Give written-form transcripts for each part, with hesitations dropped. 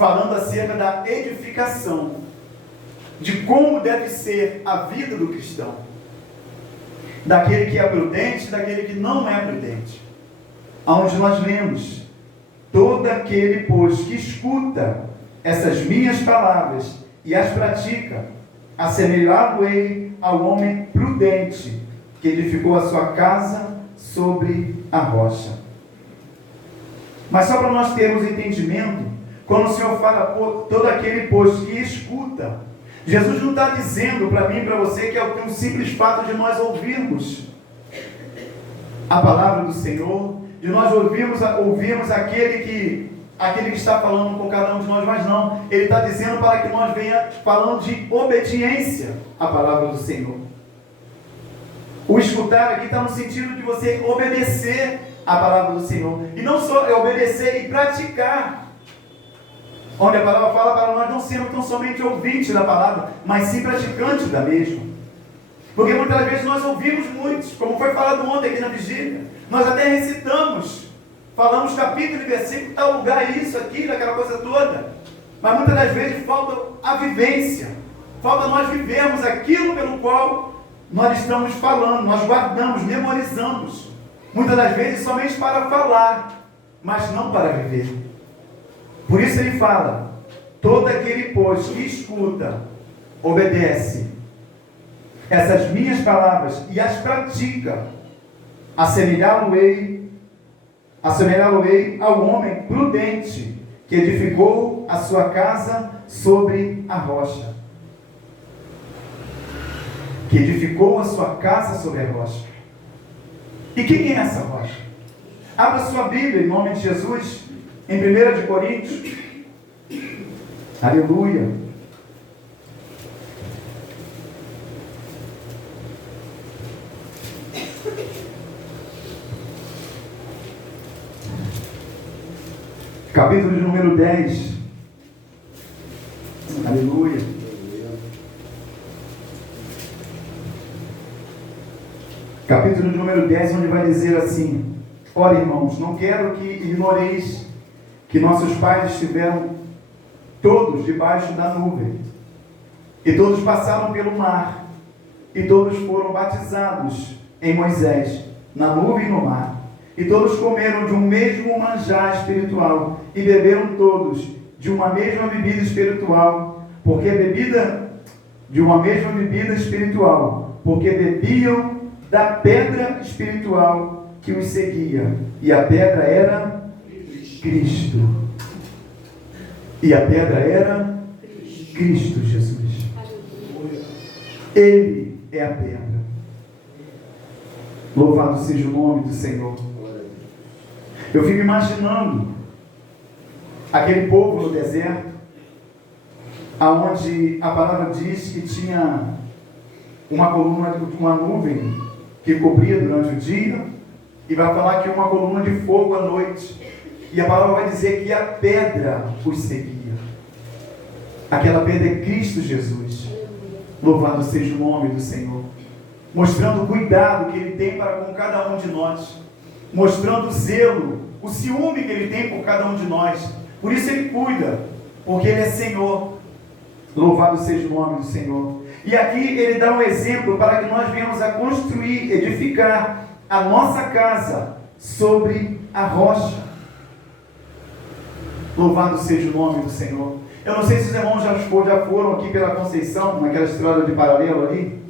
falando acerca da edificação, de como deve ser a vida do cristão, daquele que é prudente e daquele que não é prudente. Onde nós lemos: todo aquele, pois, que escuta essas minhas palavras e as pratica, assemelhá-lo-ei ao homem prudente, que edificou a sua casa sobre a rocha. Mas só para nós termos entendimento, quando o Senhor fala todo aquele, pois, que escuta, Jesus não está dizendo para mim e para você que é um simples fato de nós ouvirmos a palavra do Senhor, de nós ouvirmos aquele que está falando com cada um de nós, mas não, Ele está dizendo para que nós venha falando de obediência à palavra do Senhor. O escutar aqui está no sentido de você obedecer à palavra do Senhor, e não só obedecer e praticar, onde a palavra fala para nós não sermos tão somente ouvintes da palavra, mas sim praticantes da mesma. Porque muitas vezes nós ouvimos muitos, como foi falado ontem aqui na vigília, nós até recitamos, falamos capítulo e versículo, tal lugar, isso, aquilo, aquela coisa toda, mas muitas das vezes falta a vivência, falta nós vivermos aquilo pelo qual nós estamos falando, nós guardamos, memorizamos, muitas das vezes somente para falar, mas não para viver. Por isso ele fala: todo aquele, pois, que escuta, obedece essas minhas palavras e as pratica, assemelhá-lo-ei ao homem prudente, que edificou a sua casa sobre a rocha. Que edificou a sua casa sobre a rocha. E quem é essa rocha? Abra sua Bíblia em nome de Jesus, em 1 de Coríntios. Aleluia. Capítulo de número 10. Aleluia. Capítulo de número 10, onde vai dizer assim: ora, irmãos, não quero que ignoreis que nossos pais estiveram todos debaixo da nuvem, e todos passaram pelo mar, e todos foram batizados em Moisés, na nuvem e no mar, e todos comeram de um mesmo manjar espiritual, e beberam todos de uma mesma bebida espiritual, porque bebiam da pedra espiritual que os seguia, e a pedra era Cristo. E a pedra era Cristo Jesus. Ele é a pedra. Louvado seja o nome do Senhor. Eu fico imaginando aquele povo no deserto, aonde a palavra diz que tinha uma coluna, uma nuvem que cobria durante o dia, e vai falar que uma coluna de fogo à noite, e a palavra vai dizer que a pedra os seguia. Aquela pedra é Cristo Jesus. Louvado seja o nome do Senhor, mostrando o cuidado que Ele tem para com cada um de nós, mostrando o zelo, o ciúme que Ele tem por cada um de nós. Por isso Ele cuida, porque Ele é Senhor. Louvado seja o nome do Senhor. E aqui Ele dá um exemplo para que nós venhamos a construir, edificar a nossa casa sobre a rocha. Louvado seja o nome do Senhor. Eu não sei se os irmãos já foram aqui pela Conceição, naquela estrada de paralelo ali,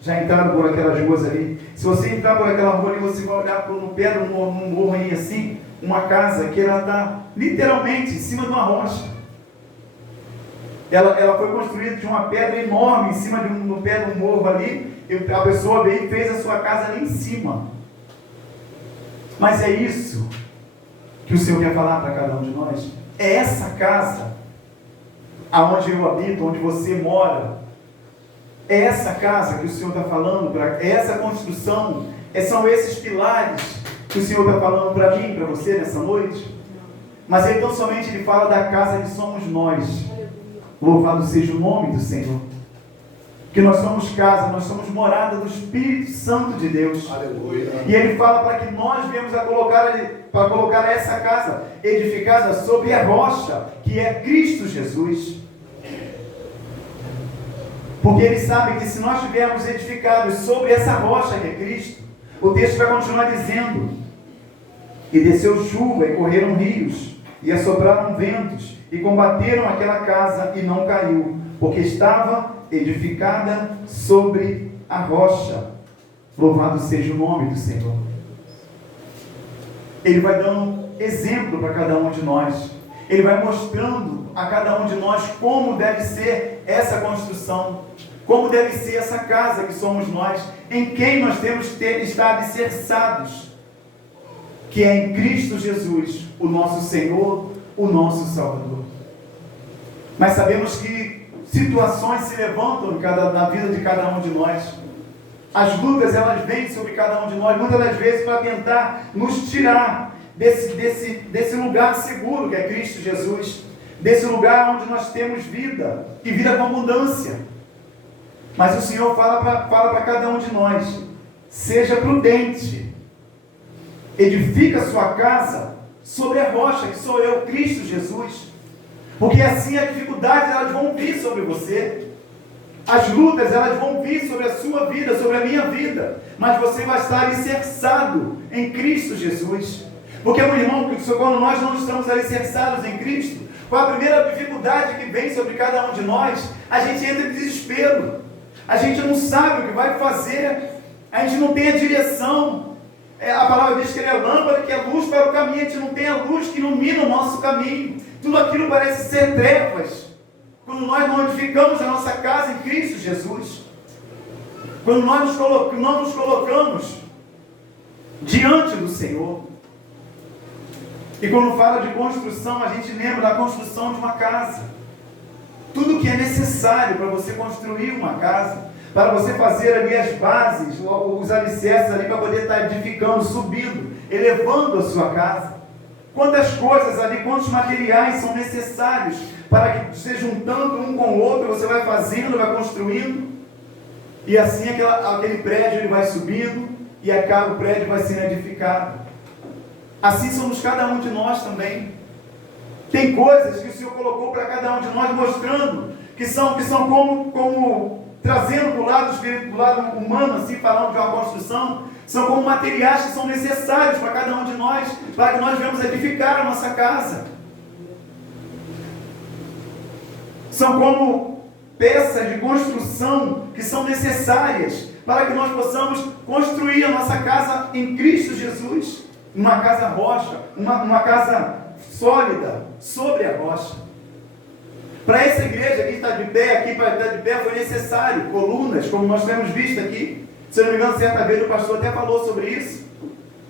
já entraram por aquelas ruas ali. Se você entrar por aquela rua ali, você vai olhar no pé de um morro aí assim, uma casa que ela está literalmente em cima de uma rocha. Ela foi construída de uma pedra enorme em cima no pé de um morro ali, e a pessoa veio e fez a sua casa ali em cima. Mas é isso que o Senhor quer falar para cada um de nós. É essa casa aonde eu habito, onde você mora. É essa casa que o Senhor está falando, é essa construção, são esses pilares que o Senhor está falando para mim, para você nessa noite. Mas Ele tão somente Ele fala da casa que somos nós. Louvado seja o nome do Senhor. que nós somos casa, nós somos morada do Espírito Santo de Deus. Aleluia. E ele fala para que nós viemos a colocar essa casa edificada sobre a rocha, que é Cristo Jesus. Porque ele sabe que se nós estivermos edificados sobre essa rocha que é Cristo, o texto vai continuar dizendo: e desceu chuva, e correram rios, e assopraram ventos, e combateram aquela casa, e não caiu, porque estava edificada sobre a rocha. Louvado seja o nome do Senhor. Ele vai dando exemplo para cada um de nós. Ele vai mostrando a cada um de nós como deve ser essa construção, como deve ser essa casa que somos nós, em quem nós temos que estar alicerçados, que é em Cristo Jesus, o nosso Senhor, o nosso Salvador. Mas sabemos que situações se levantam na vida de cada um de nós. As lutas, elas vêm sobre cada um de nós, muitas das vezes para tentar nos tirar desse lugar seguro que é Cristo Jesus, desse lugar onde nós temos vida, e vida com abundância. Mas o Senhor fala para cada um de nós: seja prudente, edifica a sua casa sobre a rocha, que sou eu, Cristo Jesus, porque assim as dificuldades, elas vão vir sobre você, as lutas, elas vão vir sobre a sua vida, sobre a minha vida, mas você vai estar alicerçado em Cristo Jesus. Porque, meu irmão, quando nós não estamos alicerçados em Cristo, com a primeira dificuldade que vem sobre cada um de nós, a gente entra em desespero, a gente não sabe o que vai fazer, a gente não tem a direção. A palavra diz que ele é lâmpada, que é luz para o caminho. A gente não tem a luz que ilumina o nosso caminho. Tudo aquilo parece ser trevas quando nós não edificamos a nossa casa em Cristo Jesus, quando nós não nos colocamos diante do Senhor. E quando fala de construção, a gente lembra da construção de uma casa. Tudo que é necessário para você construir uma casa, para você fazer ali as bases, os alicerces ali, para poder estar edificando, subindo, elevando a sua casa. Quantas coisas ali, quantos materiais são necessários para que você, juntando um com o outro, você vai fazendo, vai construindo, e assim aquele prédio ele vai subindo, e acaba o prédio vai sendo edificado. Assim somos cada um de nós também. Tem coisas que o Senhor colocou para cada um de nós, mostrando que são como trazendo para o lado espírito, do lado humano, assim, falando de uma construção, são como materiais que são necessários para cada um de nós, para que nós venhamos edificar a nossa casa. São como peças de construção que são necessárias para que nós possamos construir a nossa casa em Cristo Jesus, uma casa rocha, uma casa sólida sobre a rocha. Para essa igreja que está de pé, aqui para estar de pé, foi necessário colunas, como nós temos visto aqui. Se eu não me engano, certa vez o pastor até falou sobre isso,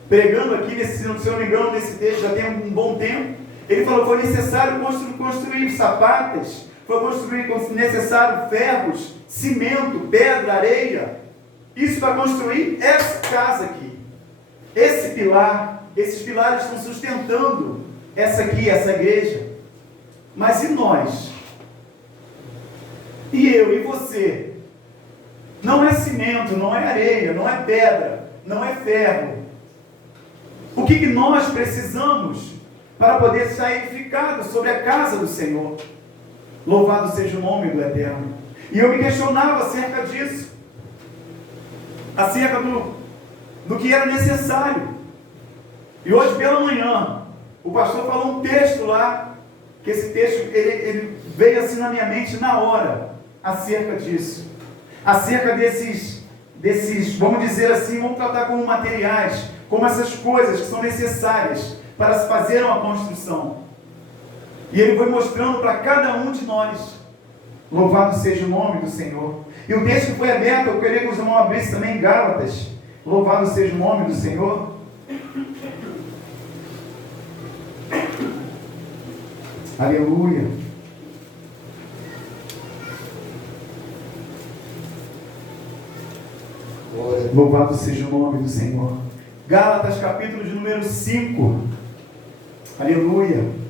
pregando aqui, se eu não me engano, nesse texto, já tem um bom tempo. Ele falou que foi necessário construir sapatas, foi necessário ferros, cimento, pedra, areia. Isso para construir essa casa aqui. Esse pilar, esses pilares estão sustentando essa igreja. Mas e nós? E eu e você? Não é cimento, não é areia, não é pedra, não é ferro. O que nós precisamos para poder estar edificado sobre a casa do Senhor? Louvado seja o nome do Eterno. E eu me questionava acerca disso, acerca do que era necessário. E hoje pela manhã, o pastor falou um texto lá, que esse texto ele veio assim na minha mente na hora, acerca disso, acerca desses, vamos dizer assim, vamos tratar como materiais, como essas coisas que são necessárias para se fazer uma construção. E ele foi mostrando para cada um de nós. Louvado seja o nome do Senhor. E o texto foi aberto, eu queria que os irmãos abrissem também em Gálatas. Louvado seja o nome do Senhor. Aleluia. Louvado seja o nome do Senhor. Gálatas capítulo de número 5. Aleluia.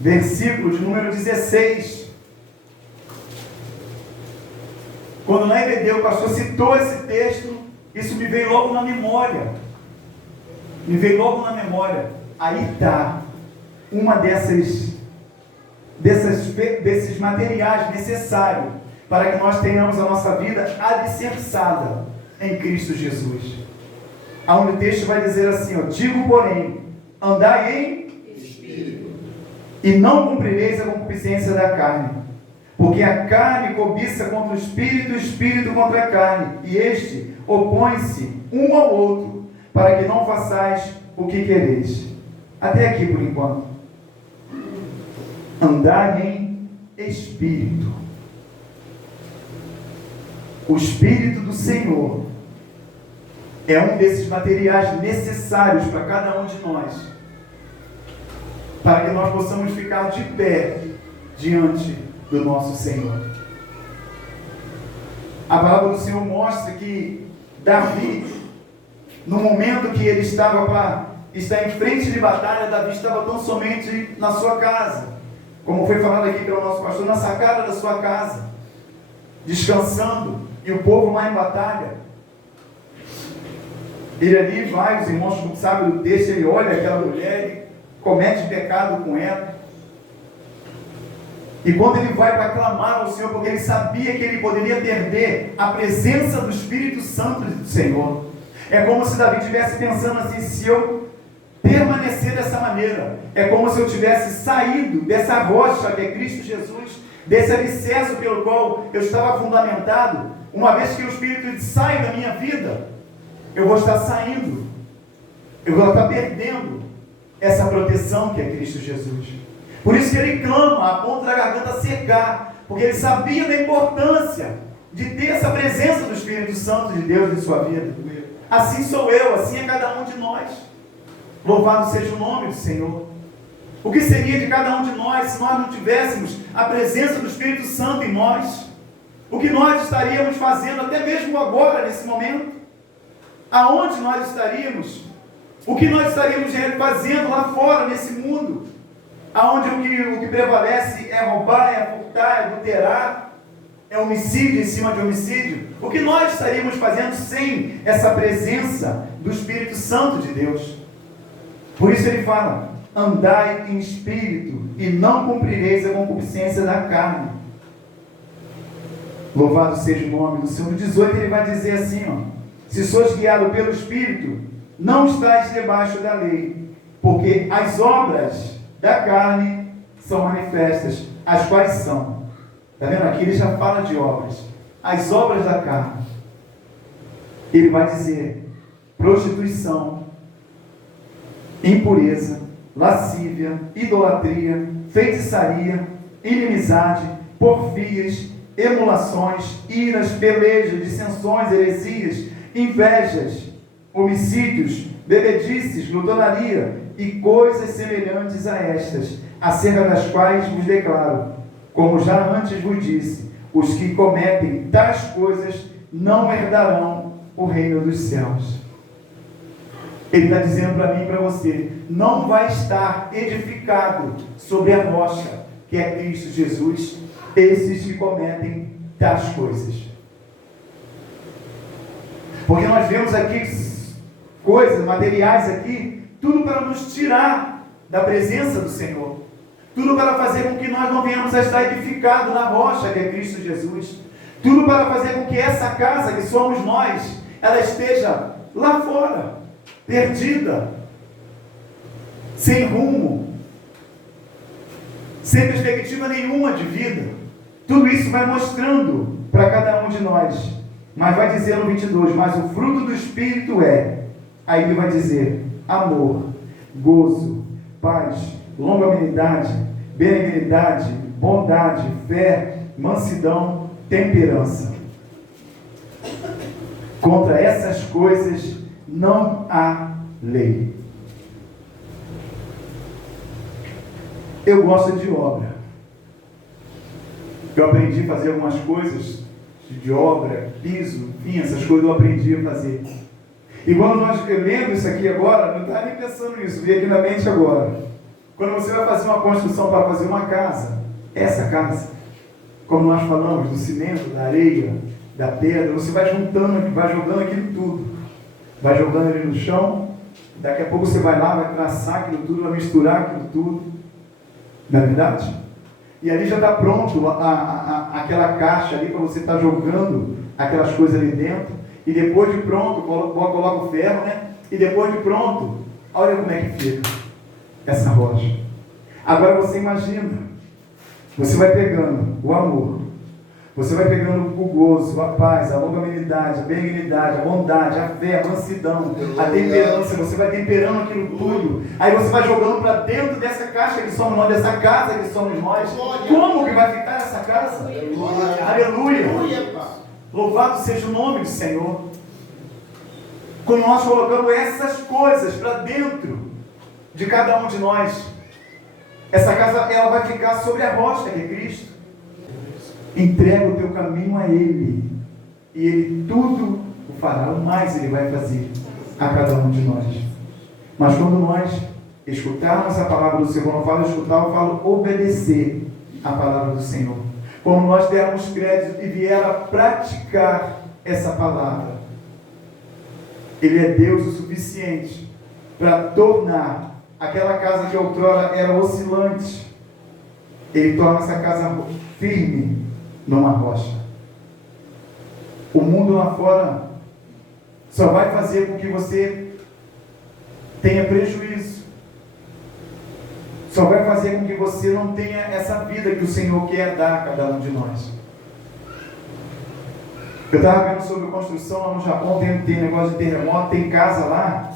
Versículo de número 16. Quando na EBD o pastor citou esse texto, isso me veio logo na memória. Aí está uma desses materiais necessários para que nós tenhamos a nossa vida alicerçada em Cristo Jesus. Aonde o texto vai dizer assim, ó, digo porém, andai em espírito, e não cumprireis a concupiscência da carne, porque a carne cobiça contra o espírito contra a carne, e este opõe-se um ao outro, para que não façais o que quereis. Até aqui por enquanto. Andar em espírito. O Espírito do Senhor é um desses materiais necessários para cada um de nós, para que nós possamos ficar de pé diante do nosso Senhor. A palavra do Senhor mostra que Davi, no momento que ele estava para estar em frente de batalha, Davi estava tão somente na sua casa, como foi falado aqui pelo nosso pastor, na sacada da sua casa, descansando, e o povo lá em batalha. Ele ali vai, os irmãos sabem do texto, ele olha aquela mulher e comete pecado com ela. E quando ele vai para clamar ao Senhor, porque ele sabia que ele poderia perder a presença do Espírito Santo do Senhor. É como se Davi estivesse pensando assim, se eu permanecer dessa maneira, é como se eu tivesse saído dessa rocha que é Cristo Jesus, desse alicerce pelo qual eu estava fundamentado. Uma vez que o Espírito sai da minha vida, eu vou estar saindo, eu vou estar perdendo essa proteção que é Cristo Jesus. Por isso que ele clama, a ponta da garganta secar, porque ele sabia da importância de ter essa presença do Espírito Santo de Deus em sua vida. Assim sou eu, assim é cada um de nós. Louvado seja o nome do Senhor. O que seria de cada um de nós se nós não tivéssemos a presença do Espírito Santo em nós? O que nós estaríamos fazendo, até mesmo agora, nesse momento? Aonde nós estaríamos? O que nós estaríamos fazendo lá fora, nesse mundo? Aonde o que prevalece é roubar, é furtar, é adulterar, é homicídio em cima de homicídio. O que nós estaríamos fazendo sem essa presença do Espírito Santo de Deus? Por isso ele fala, andai em espírito e não cumprireis a concupiscência da carne. Louvado seja o nome do Senhor. No 18 ele vai dizer assim, ó, se sois guiado pelo Espírito, não estáis debaixo da lei, porque as obras da carne são manifestas, as quais são. Está vendo? Aqui ele já fala de obras. As obras da carne. Ele vai dizer prostituição, impureza, lascívia, idolatria, feitiçaria, inimizade, porfias, emulações, iras, pelejas, dissensões, heresias, invejas, homicídios, bebedices, glutonaria e coisas semelhantes a estas, acerca das quais vos declaro, como já antes vos disse, os que cometem tais coisas não herdarão o reino dos céus. Ele está dizendo para mim e para você, não vai estar edificado sobre a rocha, que é Cristo Jesus, esses que cometem tais coisas. Porque nós vemos aqui coisas, materiais aqui, tudo para nos tirar da presença do Senhor. Tudo para fazer com que nós não venhamos a estar edificados na rocha que é Cristo Jesus. Tudo para fazer com que essa casa que somos nós, ela esteja lá fora, perdida, sem rumo, sem perspectiva nenhuma de vida. Tudo isso vai mostrando para cada um de nós. Mas vai dizer no 22, mas o fruto do Espírito é, aí ele vai dizer, amor, gozo, paz, longanimidade, benignidade, bondade, fé, mansidão, temperança. Contra essas coisas não há lei. Eu gosto de obra. Eu aprendi a fazer algumas coisas de obra, piso, enfim, essas coisas eu aprendi a fazer. E quando eu lendo isso aqui agora, não estava nem pensando nisso, veio aqui na mente agora. Quando você vai fazer uma construção para fazer uma casa, essa casa, como nós falamos, do cimento, da areia, da pedra, você vai juntando, vai jogando aquilo tudo. Vai jogando ele no chão, daqui a pouco você vai lá, vai traçar aquilo tudo, vai misturar aquilo tudo. Não é verdade? E ali já está pronto aquela caixa ali para você estar jogando aquelas coisas ali dentro. E depois de pronto, coloca o ferro, né? E depois de pronto, olha como é que fica essa rocha. Agora você imagina, você vai pegando o amor, você vai pegando o gozo, a paz, a longanimidade, a benignidade, a bondade, a fé, a mansidão, a temperança, você vai temperando aquilo tudo, aí você vai jogando para dentro dessa caixa que somos nós, dessa casa que somos nós. Como que vai ficar essa casa? Aleluia! Louvado seja o nome do Senhor. Quando nós colocamos essas coisas para dentro de cada um de nós, essa casa ela vai ficar sobre a rocha que é Cristo. Entrega o teu caminho a Ele, e Ele tudo o fará, o mais Ele vai fazer a cada um de nós. Mas quando nós escutarmos a palavra do Senhor, quando eu falo escutar, eu falo obedecer a palavra do Senhor. Quando nós dermos crédito e vier a praticar essa palavra, Ele é Deus o suficiente para tornar aquela casa que outrora era oscilante, Ele torna essa casa firme numa rocha. O mundo lá fora só vai fazer com que você tenha prejuízo, só vai fazer com que você não tenha essa vida que o Senhor quer dar a cada um de nós. Eu estava vendo sobre construção lá no Japão, tem negócio de terremoto, tem casa lá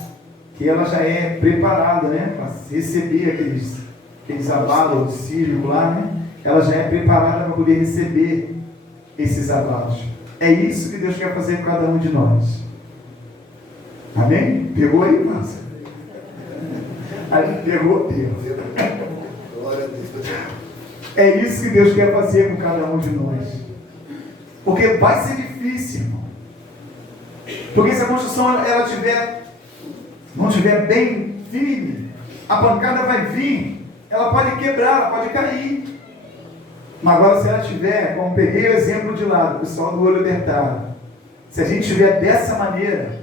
que ela já é preparada, né, para receber aqueles abalos sísmicos lá, né? Ela já é preparada para poder receber esses abalos. É isso que Deus quer fazer com cada um de nós. Amém? Pegou aí, Márcia? Aí pegou Deus. É isso que Deus quer fazer com cada um de nós. Porque vai ser difícil, irmão. Porque se a construção ela não estiver bem firme, a pancada vai vir, ela pode quebrar, ela pode cair. Mas agora se ela tiver, como peguei o exemplo de lá, do pessoal do olho apertado, se a gente estiver dessa maneira,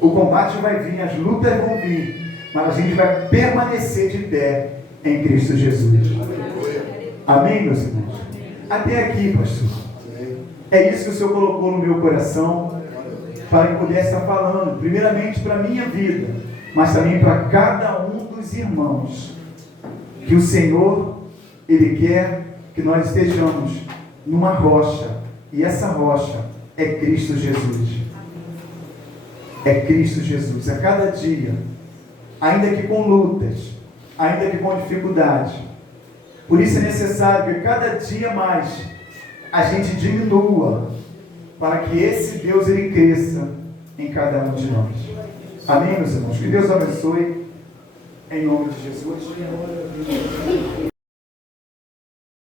o combate vai vir, as lutas vão vir, mas a gente vai permanecer de pé em Cristo Jesus. Amém, meus irmãos? Até aqui, pastor. É isso que o Senhor colocou no meu coração, para que eu pudesse estar falando, primeiramente para a minha vida, mas também para cada um dos irmãos, que o Senhor, Ele quer que nós estejamos numa rocha, e essa rocha é Cristo Jesus. É Cristo Jesus. A cada dia, ainda que com lutas, ainda que com dificuldade, por isso é necessário que cada dia mais a gente diminua, para que esse Deus Ele cresça em cada um de nós. Amém, meus irmãos? Que Deus abençoe, em nome de Jesus.